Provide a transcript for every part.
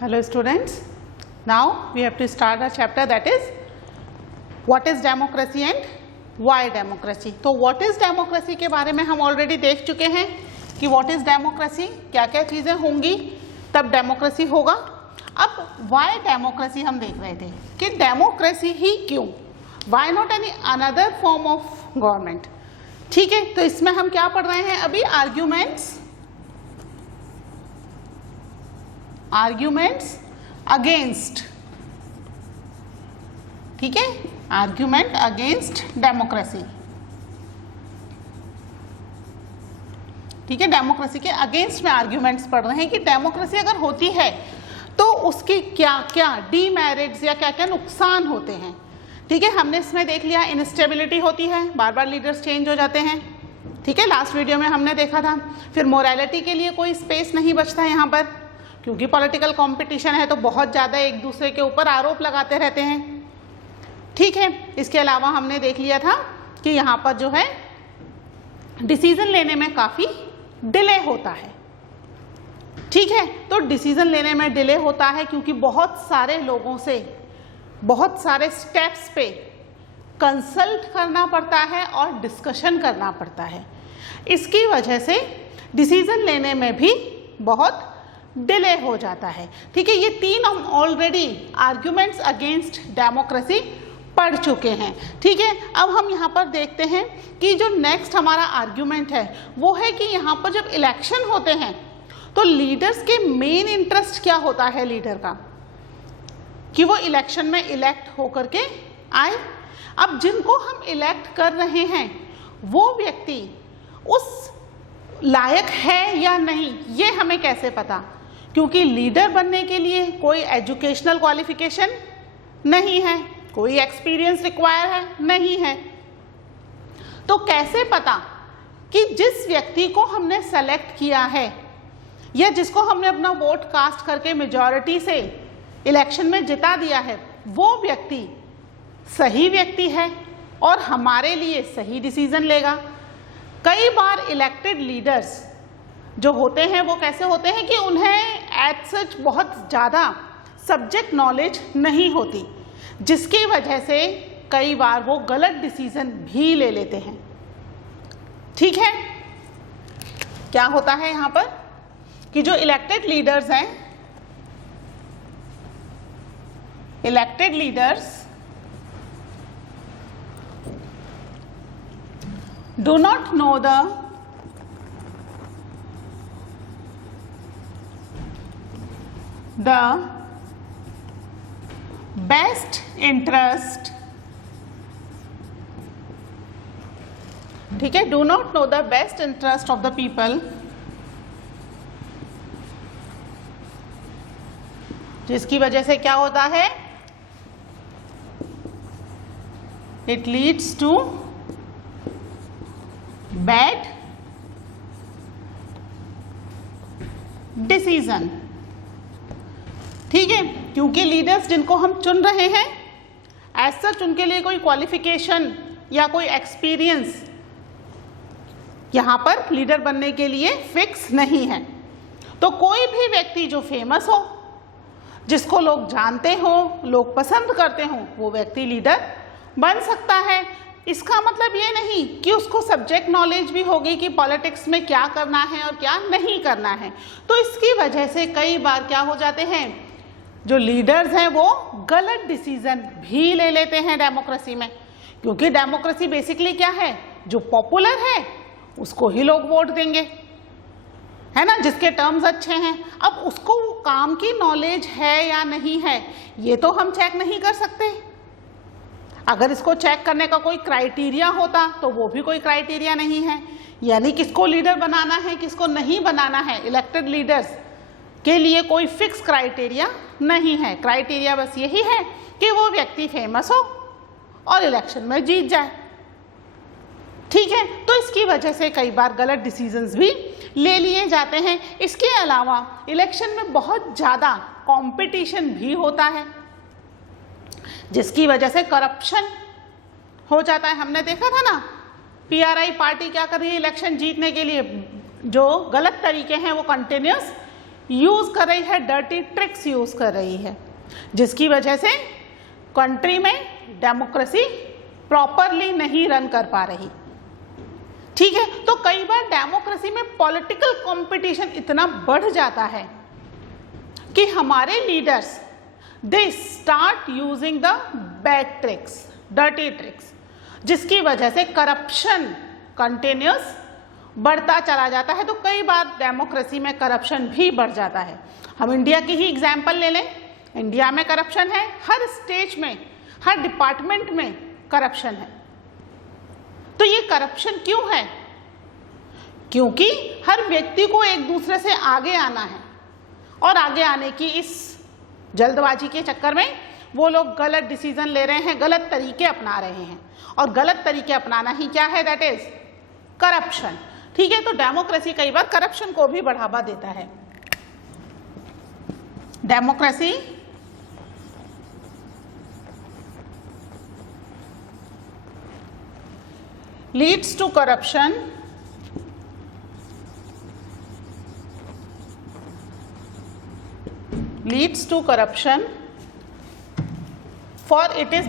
Hello students, now we have to start a chapter that is what is democracy and why democracy. तो what is democracy के बारे में हम already देख चुके हैं कि what is democracy, क्या क्या चीज़ें होंगी तब democracy होगा. अब why democracy हम देख रहे थे कि democracy ही क्यों, why not any another form of government. ठीक है, तो इसमें हम क्या पढ़ रहे हैं अभी, arguments against, ठीक है, argument against democracy. ठीक है, डेमोक्रेसी के अगेंस्ट में आर्ग्यूमेंट्स पढ़ रहे हैं कि डेमोक्रेसी अगर होती है तो उसके क्या क्या डीमेरिट्स या क्या क्या नुकसान होते हैं. ठीक है, हमने इसमें देख लिया इंस्टेबिलिटी होती है, बार बार लीडर्स चेंज हो जाते हैं. ठीक है, लास्ट वीडियो में हमने देखा था. फिर मोरालिटी के लिए कोई स्पेस नहीं बचता है यहाँ पर, क्योंकि पॉलिटिकल कंपटीशन है तो बहुत ज़्यादा एक दूसरे के ऊपर आरोप लगाते रहते हैं. ठीक है, इसके अलावा हमने देख लिया था कि यहाँ पर जो है डिसीजन लेने में काफ़ी डिले होता है. ठीक है, तो डिसीजन लेने में डिले होता है क्योंकि बहुत सारे लोगों से बहुत सारे स्टेप्स पे कंसल्ट करना पड़ता है और डिस्कशन करना पड़ता है. इसकी वजह से डिसीजन लेने में भी बहुत डिले हो जाता है. ठीक है, ये तीन हम ऑलरेडी आर्ग्यूमेंट्स अगेंस्ट डेमोक्रेसी पढ़ चुके हैं. ठीक है, अब हम यहाँ पर देखते हैं कि जो नेक्स्ट हमारा आर्ग्यूमेंट है वो है कि यहाँ पर जब इलेक्शन होते हैं तो लीडर्स के मेन इंटरेस्ट क्या होता है लीडर का, कि वो इलेक्शन में इलेक्ट होकर के आए. अब जिनको हम इलेक्ट कर रहे हैं वो व्यक्ति उस लायक है या नहीं ये हमें कैसे पता, क्योंकि लीडर बनने के लिए कोई एजुकेशनल क्वालिफिकेशन नहीं है, कोई एक्सपीरियंस रिक्वायर है नहीं है. तो कैसे पता कि जिस व्यक्ति को हमने सेलेक्ट किया है या जिसको हमने अपना वोट कास्ट करके मेजॉरिटी से इलेक्शन में जिता दिया है वो व्यक्ति सही व्यक्ति है और हमारे लिए सही डिसीजन लेगा. कई बार इलेक्टेड लीडर्स जो होते हैं वो कैसे होते हैं कि उन्हें एज सच बहुत ज़्यादा सब्जेक्ट नॉलेज नहीं होती, जिसकी वजह से कई बार वो गलत डिसीजन भी ले लेते हैं. ठीक है, क्या होता है यहाँ पर कि जो इलेक्टेड लीडर्स हैं, elected leaders do not know the best interest, ठीक है, do not know the best interest of the people, जिसकी वजह से क्या होता है, it leads to bad decision. ठीक है, क्योंकि लीडर्स जिनको हम चुन रहे हैं एज सच उनके लिए कोई क्वालिफिकेशन या कोई एक्सपीरियंस यहाँ पर लीडर बनने के लिए फिक्स नहीं है. तो कोई भी व्यक्ति जो फेमस हो, जिसको लोग जानते हो, लोग पसंद करते हो, वो व्यक्ति लीडर बन सकता है. इसका मतलब ये नहीं कि उसको सब्जेक्ट नॉलेज भी होगी कि पॉलिटिक्स में क्या करना है और क्या नहीं करना है. तो इसकी वजह से कई बार क्या हो जाते हैं, जो लीडर्स हैं वो गलत डिसीजन भी ले लेते हैं डेमोक्रेसी में, क्योंकि डेमोक्रेसी बेसिकली क्या है, जो पॉपुलर है उसको ही लोग वोट देंगे, है ना, जिसके टर्म्स अच्छे हैं. अब उसको काम की नॉलेज है या नहीं है ये तो हम चेक नहीं कर सकते. अगर इसको चेक करने का कोई क्राइटेरिया होता तो वो भी कोई क्राइटेरिया नहीं है, यानी किसको लीडर बनाना है किसको नहीं बनाना है, इलेक्टेड लीडर्स के लिए कोई फिक्स क्राइटेरिया नहीं है. क्राइटेरिया बस यही है कि वो व्यक्ति फेमस हो और इलेक्शन में जीत जाए. ठीक है, तो इसकी वजह से कई बार गलत डिसीजंस भी ले लिए जाते हैं. इसके अलावा इलेक्शन में बहुत ज़्यादा कंपटीशन भी होता है, जिसकी वजह से करप्शन हो जाता है. हमने देखा था ना, पीआरआई पार्टी क्या कर रही है इलेक्शन जीतने के लिए, जो गलत तरीके हैं वो कंटिन्यूस यूज कर रही है, डर्टी ट्रिक्स यूज कर रही है, जिसकी वजह से कंट्री में डेमोक्रेसी प्रॉपरली नहीं रन कर पा रही। ठीक है, तो कई बार डेमोक्रेसी में पॉलिटिकल कंपटीशन इतना बढ़ जाता है कि हमारे leaders they start using the bad tricks, dirty tricks, जिसकी वजह से करप्शन कंटिन्यूस बढ़ता चला जाता है। तो कई बार डेमोक्रेसी में करप्शन भी बढ़ जाता है। हम इंडिया की ही एग्जाम्पल ले लें, इंडिया में करप्शन है, हर स्टेज में, हर डिपार्टमेंट में करप्शन है। तो ये करप्शन क्यों है? क्योंकि हर व्यक्ति को एक दूसरे से आगे आना है, और आगे आने की इस जल्दबाजी के चक्कर में वो लोग गलत डिसीजन ले रहे हैं, गलत तरीके अपना रहे हैं, और गलत तरीके अपनाना ही क्या है? That is corruption. ठीक है, तो डेमोक्रेसी कई बार करप्शन को भी बढ़ावा देता है। Democracy leads to corruption for it is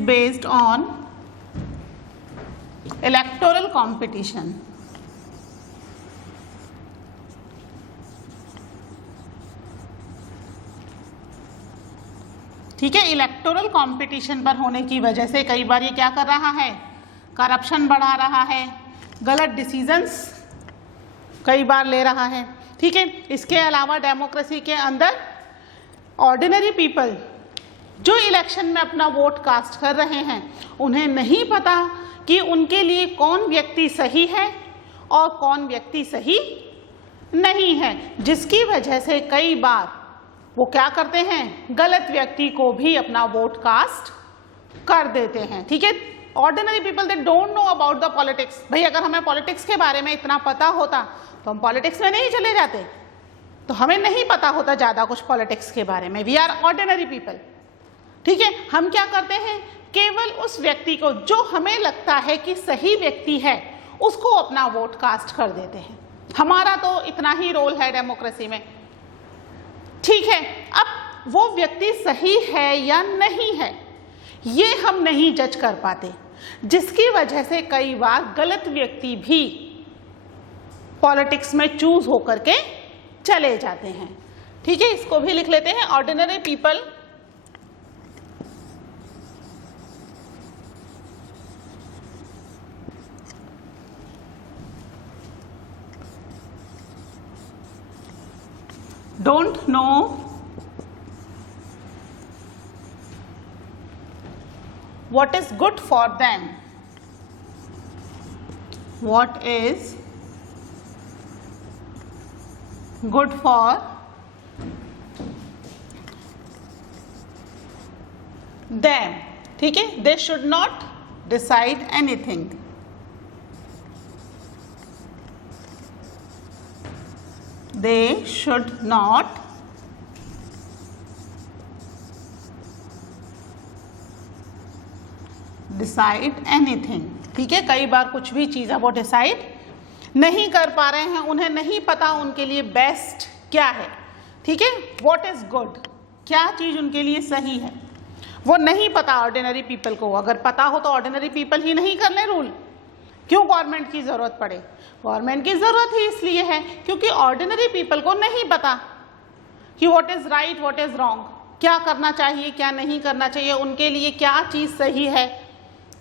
based on electoral competition। ठीक है, इलेक्टोरल कंपटीशन पर होने की वजह से कई बार ये क्या कर रहा है? करप्शन बढ़ा रहा है, गलत डिसीजंस कई बार ले रहा है। ठीक है, इसके अलावा डेमोक्रेसी के अंदर ऑर्डिनरी पीपल जो इलेक्शन में अपना वोट कास्ट कर रहे हैं, उन्हें नहीं पता कि उनके लिए कौन व्यक्ति सही है और कौन व्यक्ति सही नहीं है, जिसकी वजह से कई बार वो क्या करते हैं? गलत व्यक्ति को भी अपना वोट कास्ट कर देते हैं। ठीक है, ordinary people they don't know about the politics. भाई अगर हमें पॉलिटिक्स के बारे में इतना पता होता तो हम पॉलिटिक्स में नहीं चले जाते, तो हमें नहीं पता होता ज्यादा कुछ पॉलिटिक्स के बारे में। We are ordinary people. ठीक है, हम क्या करते हैं? केवल उस व्यक्ति को जो हमें लगता है कि सही व्यक्ति है, उसको अपना वोट कास्ट कर देते हैं। हमारा तो इतना ही रोल है डेमोक्रेसी में। ठीक है, अब वो व्यक्ति सही है या नहीं है, ये हम नहीं जज कर पाते, जिसकी वजह से कई बार गलत व्यक्ति भी पॉलिटिक्स में चूज होकर के चले जाते हैं। ठीक है, इसको भी लिख लेते हैं। Ordinary people don't know what is good for them, what is good for them। ठीक है, they should not decide anything। They should not decide anything। ठीक है, कई बार कुछ भी चीज़ वो डिसाइड नहीं कर पा रहे हैं, उन्हें नहीं पता उनके लिए बेस्ट क्या है। ठीक है, व्हाट इज गुड, क्या चीज़ उनके लिए सही है, वो नहीं पता ऑर्डिनरी पीपल को। अगर पता हो तो ऑर्डिनरी पीपल ही नहीं कर ले रूल। क्यों गवर्नमेंट की जरूरत पड़े? गवर्नमेंट की जरूरत ही इसलिए है क्योंकि ऑर्डिनरी पीपल को नहीं पता कि what is right, what is wrong, क्या करना चाहिए, क्या नहीं करना चाहिए, उनके लिए क्या चीज़ सही है,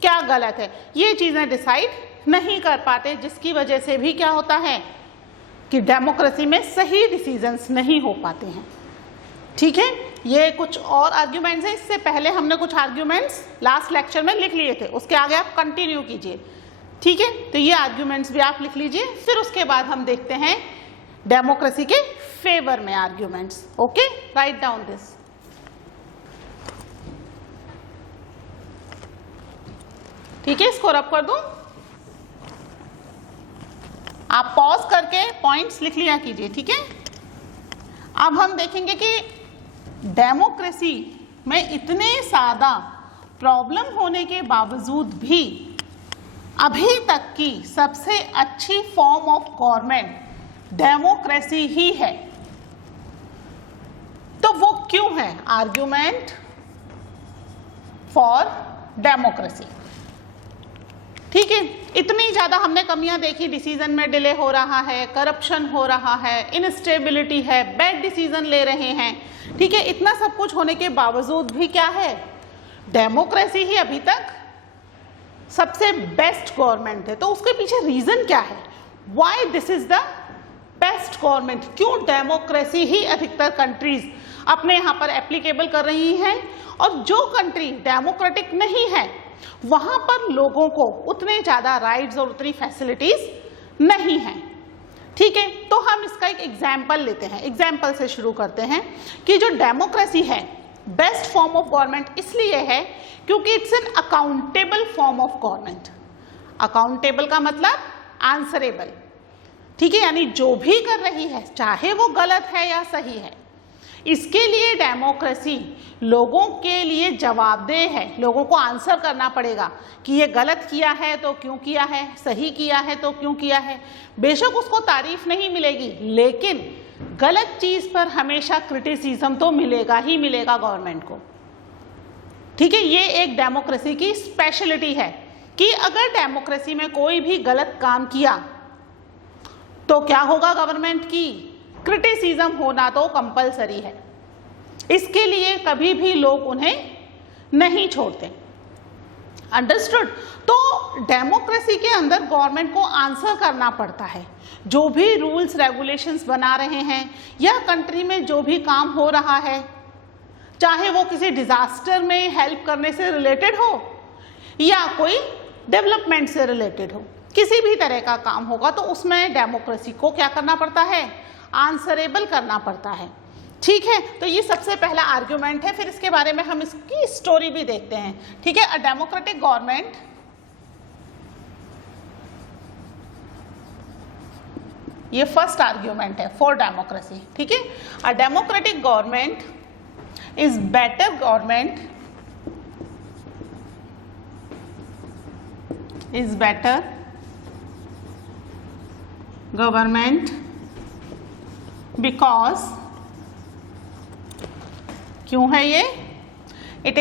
क्या गलत है, ये चीज़ें डिसाइड नहीं कर पाते, जिसकी वजह से भी क्या होता है कि डेमोक्रेसी में सही डिसीजंस नहीं हो पाते हैं। ठीक है, ये कुछ और आर्ग्यूमेंट्स हैं। इससे पहले हमने कुछ आर्ग्यूमेंट्स लास्ट लेक्चर में लिख लिए थे, उसके आगे आप कंटिन्यू कीजिए। ठीक है, तो ये आर्ग्यूमेंट्स भी आप लिख लीजिए, फिर उसके बाद हम देखते हैं डेमोक्रेसी के फेवर में arguments. Okay, write down this. ठीक है, इसको रब कर दूं, आप पॉज करके पॉइंट्स लिख लिया कीजिए। ठीक है, अब हम देखेंगे कि डेमोक्रेसी में इतने ज़्यादा प्रॉब्लम होने के बावजूद भी अभी तक की सबसे अच्छी फॉर्म ऑफ गवर्नमेंट डेमोक्रेसी ही है। तो वो क्यों है? Argument for democracy. ठीक है, इतनी ज्यादा हमने कमियां देखी, डिसीजन में डिले हो रहा है, करप्शन हो रहा है, इनस्टेबिलिटी है, बैड डिसीजन ले रहे हैं। ठीक है, इतना सब कुछ होने के बावजूद भी क्या है? डेमोक्रेसी ही अभी तक सबसे बेस्ट गवर्नमेंट है। तो उसके पीछे रीजन क्या है? Why this is the best government? क्यों डेमोक्रेसी ही अधिकतर कंट्रीज अपने यहाँ पर एप्लीकेबल कर रही हैं, और जो कंट्री डेमोक्रेटिक नहीं है वहां पर लोगों को उतने ज्यादा राइट्स और उतनी फैसिलिटीज नहीं हैं। ठीक है, तो हम इसका एक एग्जाम्पल लेते हैं। एग्जाम्पल से शुरू करते हैं कि जो डेमोक्रेसी है बेस्ट फॉर्म ऑफ गवर्नमेंट इसलिए है क्योंकि it's an accountable form of government. Accountable का मतलब आंसरेबल। ठीक है, यानी जो भी कर रही है चाहे वो गलत है या सही है, इसके लिए डेमोक्रेसी लोगों के लिए जवाबदेह है। लोगों को आंसर करना पड़ेगा कि ये गलत किया है तो क्यों किया है, सही किया है तो क्यों किया है। बेशक उसको तारीफ नहीं मिलेगी, लेकिन गलत चीज पर हमेशा क्रिटिसिज्म तो मिलेगा ही मिलेगा गवर्नमेंट को। ठीक है, ये एक डेमोक्रेसी की स्पेशलिटी है कि अगर डेमोक्रेसी में कोई भी गलत काम किया तो क्या होगा? गवर्नमेंट की क्रिटिसिज्म होना तो कंपलसरी है। इसके लिए कभी भी लोग उन्हें नहीं छोड़ते। अंडरस्टूड? तो डेमोक्रेसी के अंदर गवर्नमेंट को आंसर करना पड़ता है। जो भी रूल्स रेगुलेशंस बना रहे हैं या कंट्री में जो भी काम हो रहा है, चाहे वो किसी डिजास्टर में हेल्प करने से रिलेटेड हो या कोई डेवलपमेंट से रिलेटेड हो, किसी भी तरह का काम होगा तो उसमें डेमोक्रेसी को क्या करना पड़ता है? आंसरेबल करना पड़ता है। ठीक है, तो ये सबसे पहला आर्ग्यूमेंट है। फिर इसके बारे में हम इसकी स्टोरी भी देखते हैं। ठीक है, अ डेमोक्रेटिक गवर्नमेंट ये फर्स्ट आर्ग्यूमेंट है फॉर डेमोक्रेसी। ठीक है, a democratic government is better government is better government because, क्यों है ये? It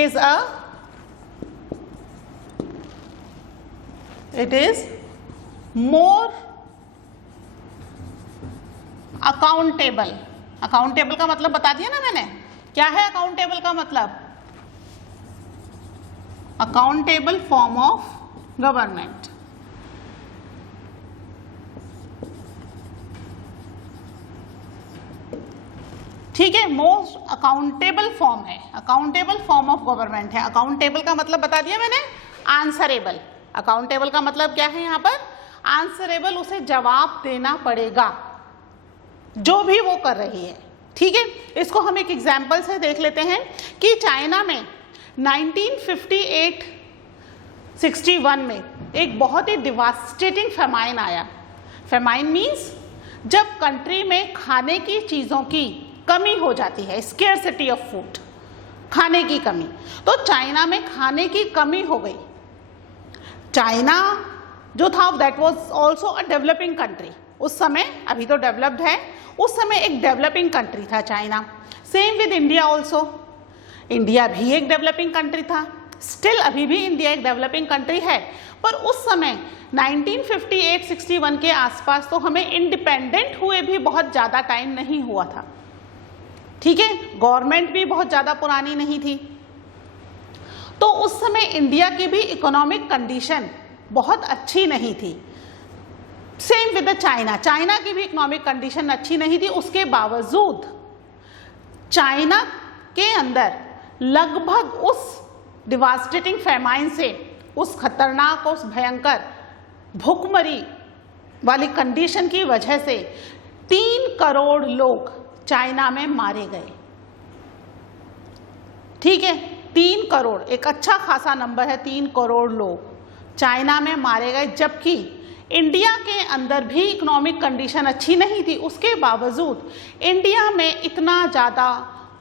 is more accountable. Accountable का मतलब बता दिया ना मैंने। क्या है अकाउंटेबल का मतलब? Accountable form of government. ठीक है, मोस्ट अकाउंटेबल फॉर्म है, अकाउंटेबल फॉर्म ऑफ गवर्नमेंट है। अकाउंटेबल का मतलब बता दिया मैंने, आंसरेबल। अकाउंटेबल का मतलब क्या है यहाँ पर? आंसरेबल, उसे जवाब देना पड़ेगा जो भी वो कर रही है। ठीक है, इसको हम एक एग्जाम्पल से देख लेते हैं कि चाइना में 1958-61 में एक बहुत ही डिवास्टेटिंग फेमाइन आया। फेमाइन मीन्स जब कंट्री में खाने की चीजों की कमी हो जाती है, स्केर्सिटी ऑफ फूड, खाने की कमी। तो चाइना में खाने की कमी हो गई। चाइना जो था that was also a developing country उस समय, अभी तो डेवलप्ड है, उस समय एक डेवलपिंग कंट्री था China. Same with India also, India भी एक डेवलपिंग कंट्री था, स्टिल अभी भी इंडिया एक डेवलपिंग कंट्री है। पर उस समय 1958-61 के आसपास तो हमें इंडिपेंडेंट हुए भी बहुत ज़्यादा टाइम नहीं हुआ था। ठीक है, गवर्नमेंट भी बहुत ज़्यादा पुरानी नहीं थी। तो उस समय इंडिया की भी इकोनॉमिक कंडीशन बहुत अच्छी नहीं थी। सेम विद चाइना, चाइना की भी इकोनॉमिक कंडीशन अच्छी नहीं थी। उसके बावजूद चाइना के अंदर लगभग उस डिवास्टेटिंग फेमाइन से, उस खतरनाक, उस भयंकर भूखमरी वाली कंडीशन की वजह से 3 करोड़ लोग चाइना में मारे गए। ठीक है, 3 करोड़ एक अच्छा खासा नंबर है। 3 करोड़ लोग चाइना में मारे गए, जबकि इंडिया के अंदर भी इकोनॉमिक कंडीशन अच्छी नहीं थी। उसके बावजूद इंडिया में इतना ज़्यादा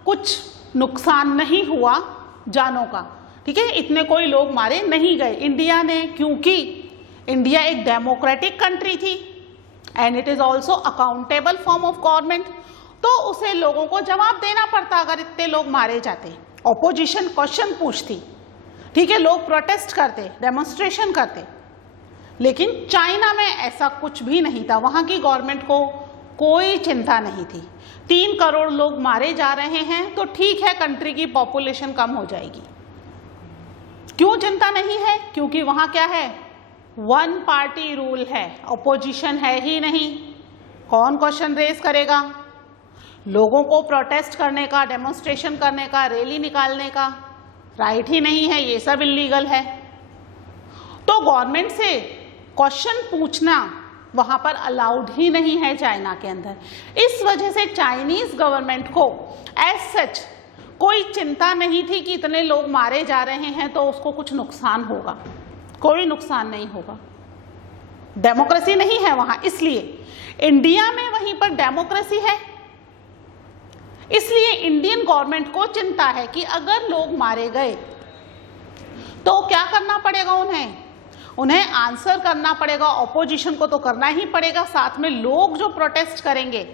कुछ नुकसान नहीं हुआ जानों का। ठीक है, इतने कोई लोग मारे नहीं गए इंडिया ने, क्योंकि इंडिया एक डेमोक्रेटिक कंट्री थी and it is also accountable form of government, तो उसे लोगों को जवाब देना पड़ता अगर इतने लोग मारे जाते। ऑपोजिशन क्वेश्चन पूछती, ठीक है, लोग प्रोटेस्ट करते, डेमोन्स्ट्रेशन करते। लेकिन चाइना में ऐसा कुछ भी नहीं था, वहां की गवर्नमेंट को कोई चिंता नहीं थी। 3 करोड़ लोग मारे जा रहे हैं तो ठीक है, कंट्री की पॉपुलेशन कम हो जाएगी। क्यों चिंता नहीं है? क्योंकि वहां क्या है, 1 पार्टी रूल है, ऑपोजिशन है ही नहीं। कौन क्वेश्चन रेज करेगा? लोगों को प्रोटेस्ट करने का, डेमोन्स्ट्रेशन करने का, रैली निकालने का राइट ही नहीं है, ये सब इलीगल है। तो गवर्नमेंट से क्वेश्चन पूछना वहां पर अलाउड ही नहीं है चाइना के अंदर। इस वजह से चाइनीज गवर्नमेंट को एज सच कोई चिंता नहीं थी कि इतने लोग मारे जा रहे हैं तो उसको कुछ नुकसान होगा, कोई नुकसान नहीं होगा। डेमोक्रेसी नहीं है वहां, इसलिए इंडिया में वहीं पर डेमोक्रेसी है। इसलिए इंडियन गवर्नमेंट को चिंता है कि अगर लोग मारे गए तो क्या करना पड़ेगा उन्हें आंसर करना पड़ेगा। ऑपोजिशन को तो करना ही पड़ेगा, साथ में लोग जो प्रोटेस्ट करेंगे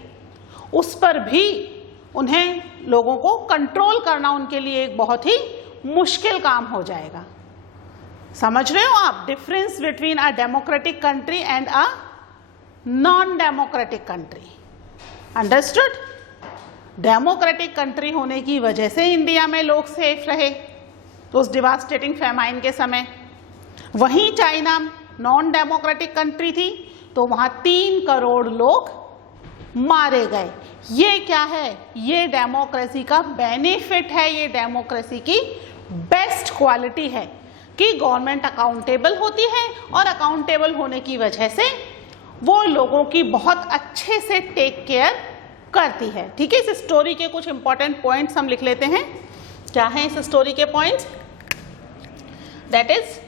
उस पर भी उन्हें लोगों को कंट्रोल करना उनके लिए एक बहुत ही मुश्किल काम हो जाएगा। समझ रहे हो आप difference between a democratic country and a non democratic country? Understood? Democratic country होने की वजह से इंडिया में लोग सेफ रहे तो उस डिवास्टेटिंग फैमाइन के समय। वहीं चाइना नॉन डेमोक्रेटिक कंट्री थी तो वहां 3 करोड़ लोग मारे गए। ये क्या है? ये डेमोक्रेसी का बेनिफिट है, ये डेमोक्रेसी की बेस्ट क्वालिटी है कि गवर्नमेंट अकाउंटेबल होती है और अकाउंटेबल होने की वजह से वो लोगों की बहुत अच्छे से टेक केयर करती है। ठीक है, इस स्टोरी के कुछ इंपॉर्टेंट पॉइंट्स हम लिख लेते हैं। क्या है इस स्टोरी के points? That is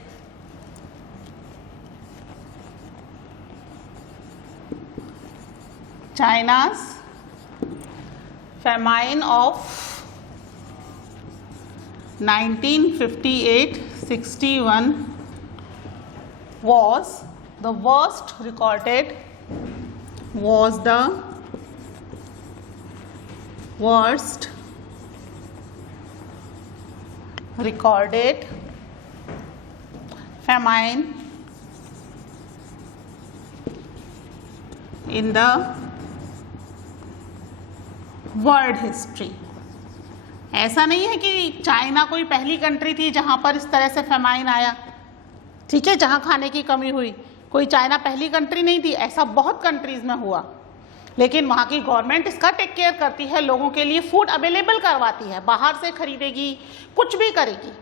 China's famine of 1958-61 was the worst recorded famine in the world history. ऐसा नहीं है कि चाइना कोई पहली कंट्री थी जहां पर इस तरह से फेमाइन आया, ठीक है, जहां खाने की कमी हुई। कोई चाइना पहली कंट्री नहीं थी, ऐसा बहुत कंट्रीज में हुआ। लेकिन वहां की गवर्नमेंट इसका टेक केयर करती है, लोगों के लिए फूड अवेलेबल करवाती है, बाहर से खरीदेगी, कुछ भी करेगी,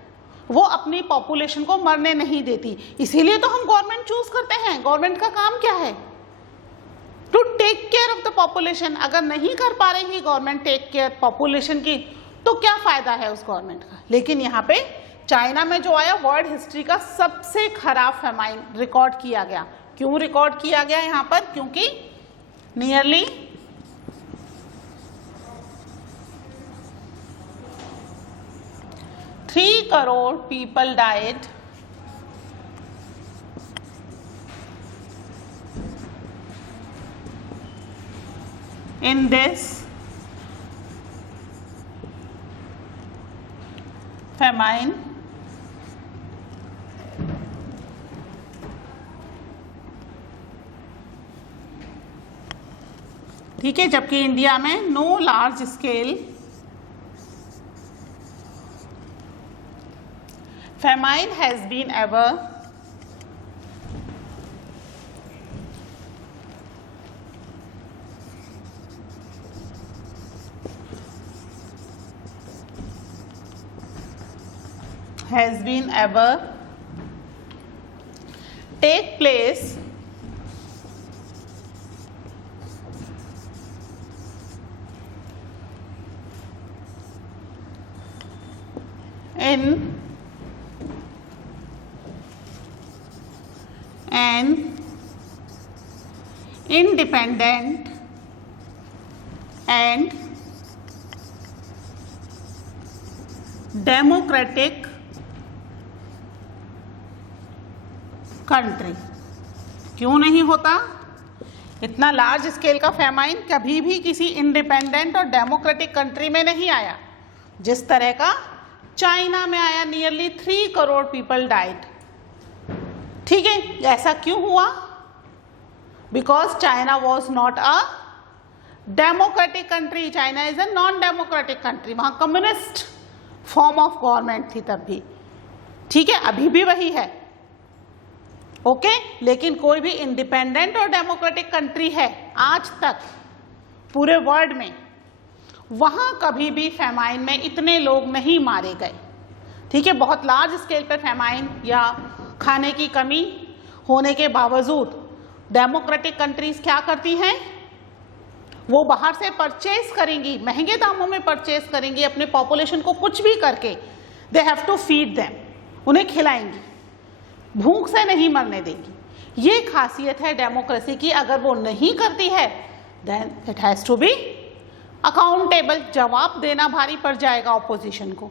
वो अपनी पॉपुलेशन को मरने नहीं देती। इसीलिए तो हम गवर्नमेंट चूज करते हैं। गवर्नमेंट का काम क्या है? To take care of the population. अगर नहीं कर पा रही गवर्नमेंट टेक केयर पॉपुलेशन की तो क्या फायदा है उस गवर्नमेंट का? लेकिन यहाँ पे चाइना में जो आया, वर्ल्ड हिस्ट्री का सबसे खराब फेमाइन रिकॉर्ड किया गया। क्यों रिकॉर्ड किया गया यहाँ पर? क्योंकि nearly 3 crore people died in this famine ठीक है, जबकि इंडिया में no large scale famine has been ever take place in an independent and democratic country. क्यों नहीं होता? इतना लार्ज स्केल का फैमाइन कभी भी किसी इंडिपेंडेंट और डेमोक्रेटिक कंट्री में नहीं आया जिस तरह का चाइना में आया। Nearly 3 crore people died. ठीक है, ऐसा क्यों हुआ? Because China was not a democratic country. China is a non democratic country. वहां कम्युनिस्ट फॉर्म ऑफ गवर्नमेंट थी तब भी। ठीक है, अभी भी वही है। ओके, लेकिन कोई भी इंडिपेंडेंट और डेमोक्रेटिक कंट्री है आज तक पूरे वर्ल्ड में, वहां कभी भी फैमाइन में इतने लोग नहीं मारे गए। ठीक है, बहुत लार्ज स्केल पर फैमाइन या खाने की कमी होने के बावजूद डेमोक्रेटिक कंट्रीज क्या करती हैं? वो बाहर से परचेज करेंगी, महंगे दामों में परचेज करेंगी अपने पॉपुलेशन को, कुछ भी करके they have to feed them, उन्हें खिलाएंगी, भूख से नहीं मरने देंगी। ये खासियत है डेमोक्रेसी की। अगर वो नहीं करती है then it has to be accountable, जवाब देना भारी पड़ जाएगा ऑपोजिशन को।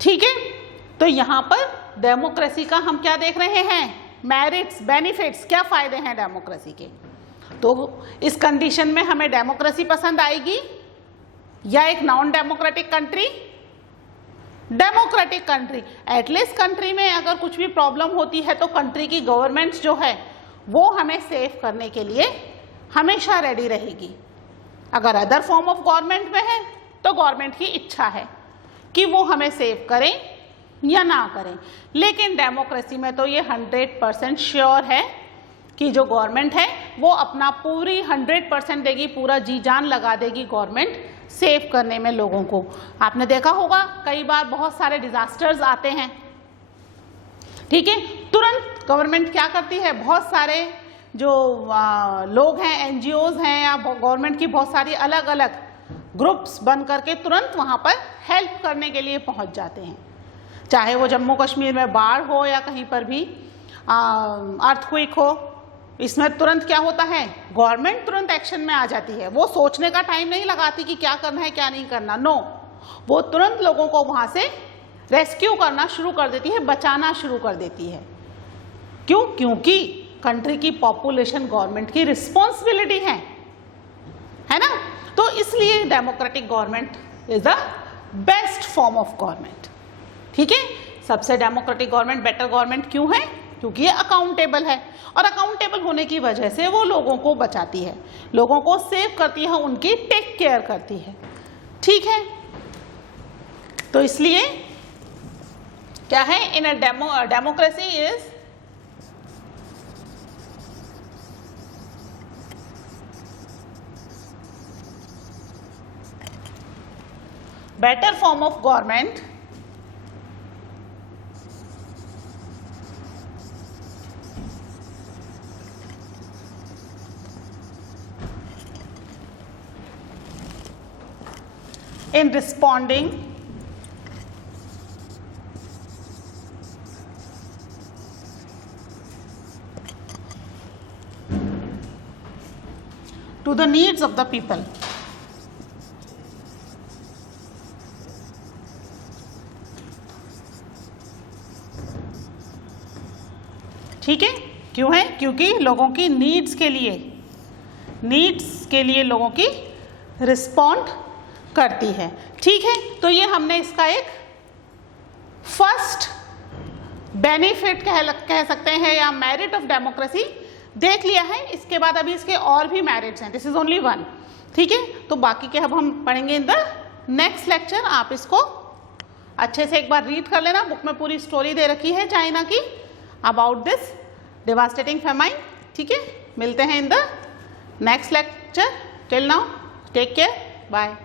ठीक है, तो यहां पर डेमोक्रेसी का हम क्या देख रहे हैं? मेरिट्स, बेनिफिट्स, क्या फायदे हैं डेमोक्रेसी के। तो इस कंडीशन में हमें डेमोक्रेसी पसंद आएगी या एक non democratic country? Democratic country. At least country में अगर कुछ भी प्रॉब्लम होती है तो कंट्री की गवर्नमेंट जो है वो हमें सेव करने के लिए हमेशा रेडी रहेगी। अगर अदर फॉर्म ऑफ गवर्नमेंट में है तो गवर्नमेंट की इच्छा है कि वो हमें सेव करें या ना करें। लेकिन डेमोक्रेसी में तो ये 100% श्योर है कि जो गवर्नमेंट है वो अपना पूरी 100% देगी, पूरा जी जान लगा देगी गवर्नमेंट सेव करने में लोगों को। आपने देखा होगा कई बार बहुत सारे डिजास्टर्स आते हैं। ठीक है, तुरंत गवर्नमेंट क्या करती है? बहुत सारे जो लोग हैं, एनजीओज हैं या गवर्नमेंट की बहुत सारी अलग अलग ग्रुप्स बन करके तुरंत वहां पर हेल्प करने के लिए पहुंच जाते हैं। चाहे वो जम्मू कश्मीर में बाढ़ हो या कहीं पर भी अर्थक्वेक हो, इसमें तुरंत क्या होता है? गवर्नमेंट तुरंत एक्शन में आ जाती है। वो सोचने का टाइम नहीं लगाती कि क्या करना है क्या नहीं करना। नो, वो तुरंत लोगों को वहां से रेस्क्यू करना शुरू कर देती है, बचाना शुरू कर देती है। क्यों? क्योंकि कंट्री की पॉपुलेशन गवर्नमेंट की रिस्पॉन्सिबिलिटी है ना। तो इसलिए democratic government is the best form of government. ठीक है, सबसे डेमोक्रेटिक गवर्नमेंट बेटर गवर्नमेंट क्यों है? क्योंकि ये अकाउंटेबल है, और अकाउंटेबल होने की वजह से वो लोगों को बचाती है, लोगों को सेव करती है, उनकी टेक केयर करती है। ठीक है, तो इसलिए क्या है? In a democracy is better form of government in responding to the needs of the people. ठीक है, क्यों है? क्योंकि लोगों की नीड्स के लिए लोगों की रिस्पॉन्ड करती है। ठीक है, तो ये हमने इसका एक फर्स्ट बेनिफिट कह सकते हैं या मेरिट ऑफ डेमोक्रेसी देख लिया है। इसके बाद अभी इसके और भी मेरिट्स हैं, दिस इज ओनली वन। ठीक है, तो बाकी के अब हम पढ़ेंगे इन द नेक्स्ट लेक्चर। आप इसको अच्छे से एक बार रीड कर लेना, बुक में पूरी स्टोरी दे रखी है चाइना की अबाउट दिस डिवास्टेटिंग फेमाइन। ठीक है, मिलते हैं in the next lecture. Till now take care, bye.